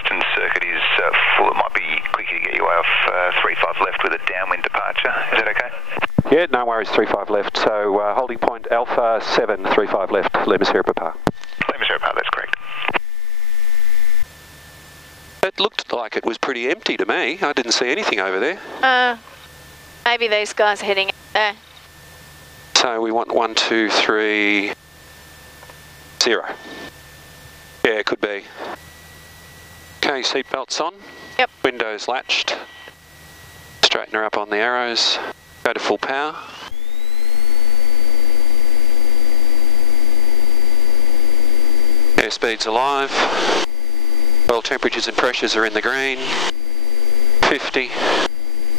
eastern circuit is full. It might be quicker to get you off 35 left with a downwind departure. Is that okay? Yeah, no worries, 35 left. So holding point Alpha 7, 35 left, Lima Sierra Papa. Lima Sierra Papa, that's correct. It looked like it was pretty empty to me. I didn't see anything over there. Maybe these guys are heading there. So we want 1, 2, 3, 0. Yeah, it could be. Okay, seatbelts on. Yep. Windows latched. Straighten her up on the arrows. Go to full power. Airspeed's alive. Oil temperatures and pressures are in the green. 50.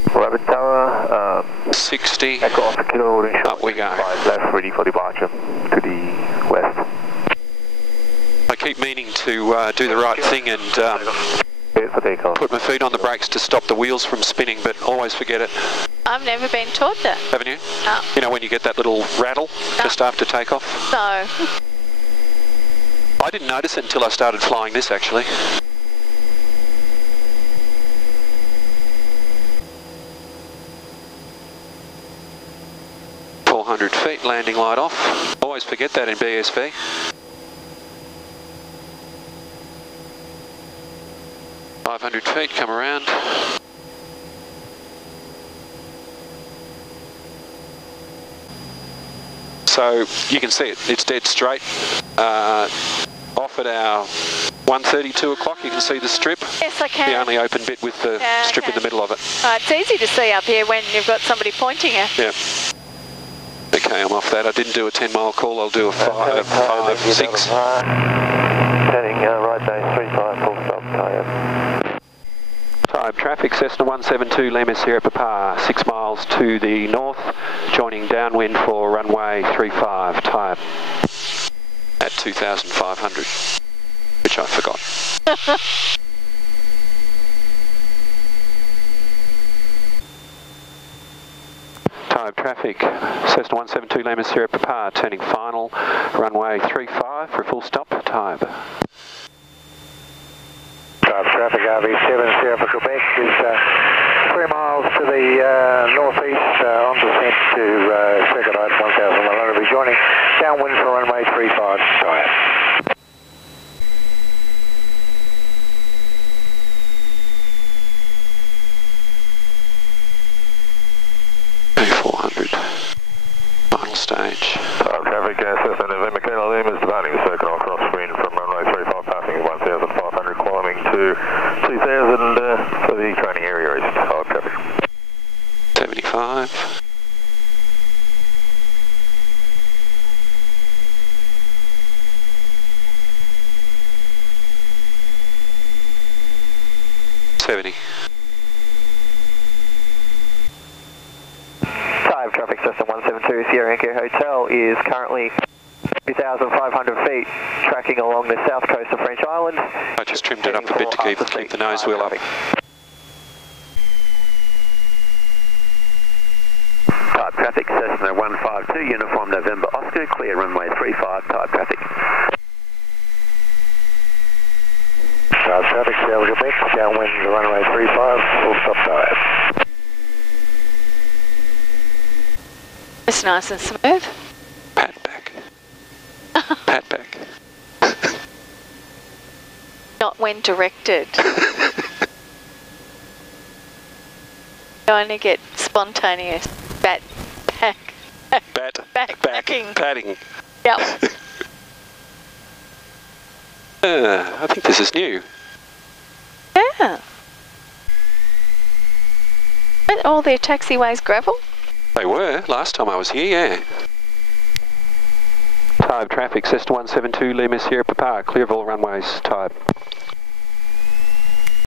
Moorabbin Tower, 60. Echo Alpha Kilo, Up we go. 5 left, ready for departure to the west. I keep meaning to do the right thing and put my feet on the brakes to stop the wheels from spinning, but always forget it. I've never been taught that. Haven't you? No. You know when you get that little rattle just after takeoff? No. I didn't notice it until I started flying this actually. Feet, landing light off. Always forget that in BSV. .500 feet, come around. So you can see it, it's dead straight. Off at our 1:30, 2 o'clock, you can see the strip. Yes, I can. The only open bit with the strip in the middle of it. It's easy to see up here when you've got somebody pointing at. Yeah. Okay, I'm off that. I didn't do a 10-mile call. I'll do a 5, 6. Heading right base, 35, full stop, Tyabb. Tyabb traffic, Cessna 172, Lima Sierra Papa, 6 miles to the north, joining downwind for runway 35, Tyabb, at 2,500, which I forgot. Tyabb traffic, Cessna 172 Lima Sierra Papa, turning final, runway 35 for a full stop, Tyabb. Tyabb traffic, RV7 Sierra for Quebec is 3 miles to the northeast on descent to circuit height 1,100. We'll be joining downwind for runway 35, Tyabb. Stage. Tyabb traffic, Cessna November Kilo Lima is departing the circuit on cross screen from runway 35, passing 1,500, climbing to 2,000 for the training area east. Tyabb traffic. 75. Tyabb traffic, Cessna 172 Sierra Echo Hotel is currently 2,500 feet, tracking along the south coast of French Island. I just trimmed it up a bit to keep the nose wheel up. Tyabb traffic, Cessna 152 Uniform November Oscar, clear runway 35, Tyabb traffic. Tyabb traffic, Sierra Quebec, downwind to runway 35, full stop Tyabb. It's nice and smooth. Pat back. Pat back. Not when directed. You only get spontaneous backpacking. Patting. Yep. I think this is new. Yeah. Aren't all their taxiways gravel? They were, last time I was here, yeah. Tyabb traffic, Cessna 172 Lima Sierra Papa, clear of all runways, Tyabb.